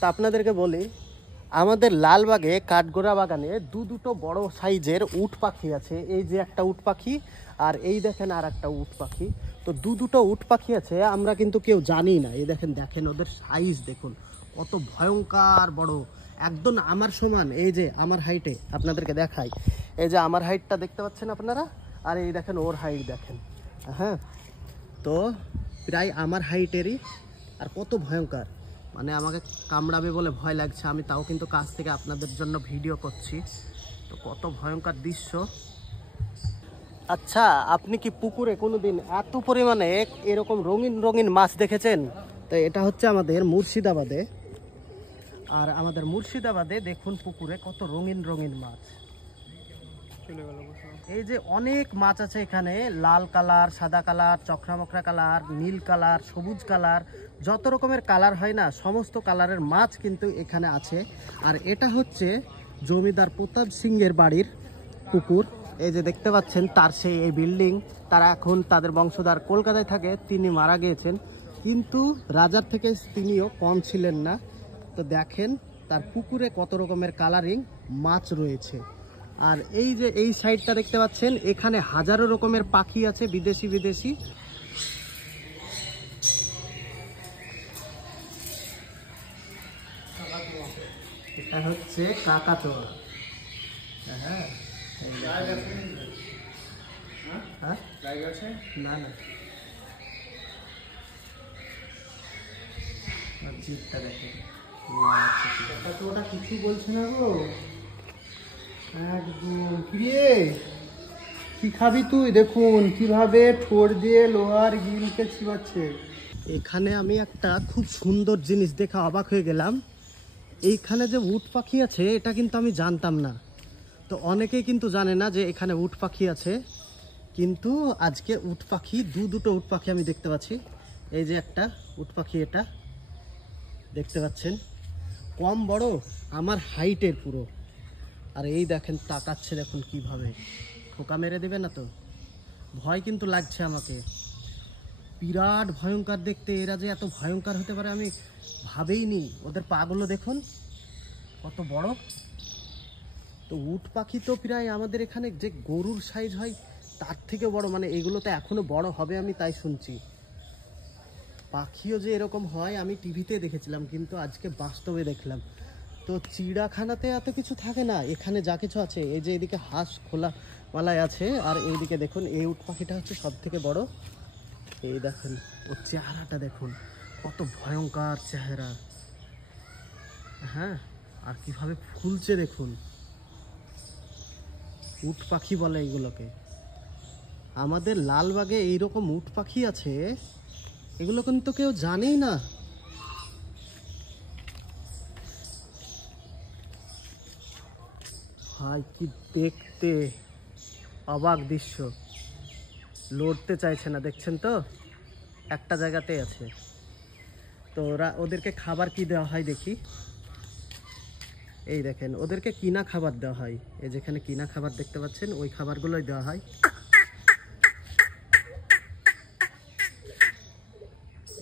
তা আপনাদেরকে বলি, আমাদের লালবাগে কাঠগোড়া বাগানে দুটো বড় সাইজের উট পাখি আছে। এই যে একটা উট পাখি, আর এই দেখেন আর একটা উট পাখি। তো দুটো উট পাখি আছে, আমরা কিন্তু কেউ জানি না। এই দেখেন দেখেন ওদের সাইজ দেখুন, কত ভয়ঙ্কর বড়, একদম আমার সমান। এই যে আমার হাইটে, আপনাদেরকে দেখাই, এই যে আমার হাইটটা দেখতে পাচ্ছেন আপনারা, আর এই দেখেন ওর হাইট দেখেন। হ্যাঁ, তো প্রায় আমার হাইটেরই, আর কত ভয়ঙ্কর, মানে আমাকে কামড়াবে বলে ভয় লাগছে, আমি তাও কিন্তু কাছ থেকে আপনাদের জন্য ভিডিও করছি। তো কত ভয়ঙ্কর দৃশ্য। আচ্ছা, আপনি কি পুকুরে কোনোদিন এত পরিমাণে এরকম রঙিন রঙিন মাছ দেখেছেন? তো এটা হচ্ছে আমাদের মুর্শিদাবাদে, আর আমাদের মুর্শিদাবাদে দেখুন পুকুরে কত রঙিন রঙিন মাছ। এই যে অনেক মাছ আছে এখানে, লাল কালার, সাদা কালার, চক্রামকরা কালার, নীল কালার, সবুজ কালার, যত রকমের কালার হয় না, সমস্ত কালারের মাছ কিন্তু এখানে আছে। আর এটা হচ্ছে জমিদার প্রতাপ সিংয়ের বাড়ির পুকুর। এই যে দেখতে পাচ্ছেন তার সেই এই বিল্ডিং, তারা এখন তাদের বংশধর কলকাতায় থাকে, তিনি মারা গিয়েছেন, কিন্তু রাজার থেকে তিনিও কম ছিলেন না। তো দেখেন তার পুকুরে কত রকমের কালারিং মাছ রয়েছে। আর এই যে এই সাইডটা দেখতে পাচ্ছেন, এখানে হাজারো রকমের পাখি আছে, বিদেশি বিদেশি। এটা হচ্ছে কাকাতুয়া। হ্যাঁ, না না, জিপটা দেখেন, ওটা কিছু বলছে না গো একদম। কি খাবি তুই? দেখুন কিভাবে ঠোঁট দিয়ে লোহার গিলকে চিবাচ্ছে। এখানে আমি একটা খুব সুন্দর জিনিস দেখে অবাক হয়ে গেলাম। এইখানে যে উট পাখি আছে, এটা কিন্তু আমি জানতাম না। তো অনেকেই কিন্তু জানে না যে এখানে উট পাখি আছে, কিন্তু আজকে উট পাখি, দুটো উট পাখি আমি দেখতে পাচ্ছি। এই যে একটা উট পাখি, এটা দেখতে পাচ্ছেন, কম বড়, আমার হাইটের পুরো। আর এই দেখেন তাকাচ্ছে, দেখুন কিভাবে, ঠোকা মেরে দেবে না তো? ভয় কিন্তু লাগছে আমাকে, বিরাট ভয়ঙ্কর দেখতে। এরা যে এত ভয়ঙ্কর হতে পারে আমি ভাবেইনি। ওদের পাগুলো দেখুন কত বড়। তো উট পাখি তো প্রায় আমাদের এখানে যে গরুর সাইজ হয় তার থেকে বড়, মানে এগুলো তো এখনো বড় হবে আমি তাই শুনছি। পাখিও যে এরকম হয় আমি টিভিতে দেখেছিলাম, কিন্তু আজকে বাস্তবে দেখলাম। তো চিড়িয়াখানাতে এত কিছু থাকে না, এখানে যা কিছু আছে। এই যে এদিকে হাঁস খোলা মালায় আছে, আর এইদিকে দেখুন এই উট পাখিটা হচ্ছে সব থেকে বড়। এই দেখেন ওর চেহারাটা দেখুন, কত ভয়ঙ্কর চেহারা। হ্যাঁ, আর কিভাবে ফুলছে দেখুন। উট পাখি বলে এগুলোকে। আমাদের লালবাগে এইরকম উট পাখি আছে, এগুলো কিন্তু কেউ জানেই না। ভাই কি দেখতে অবাক দৃশ্য, লড়তে চাইছে না, দেখছেন তো, একটা জায়গাতেই আছে। তো ওদেরকে খাবার কি দেওয়া হয় দেখি। এই দেখেন ওদেরকে কিনা খাবার দেওয়া হয়, এই যেখানে কিনা খাবার দেখতে পাচ্ছেন, ওই খাবারগুলোই দেওয়া হয়।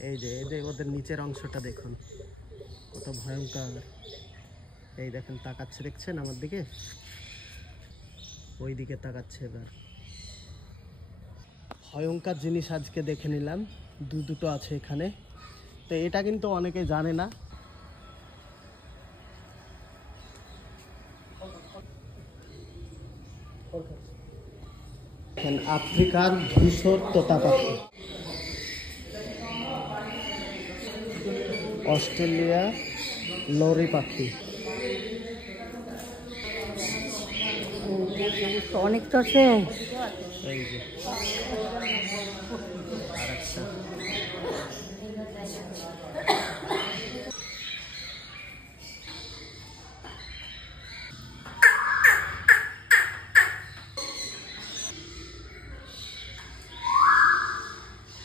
এই যে ওদের নিচের অংশটা দেখুন কত ভয়ঙ্কর। এই দেখেন তাকাচ্ছে, দেখছেন আমার দিকে, ওই দিকে তাকাচ্ছে। এবার ভয়ঙ্কর জিনিস আজকে দেখে নিলাম, দুটো আছে এখানে। তো এটা কিন্তু অনেকে জানে না। আফ্রিকার ধূসর তোতা পাখি, অস্ট্রেলিয়া লরি পাখি, অনেক তো আছে। এই যে আরেকটা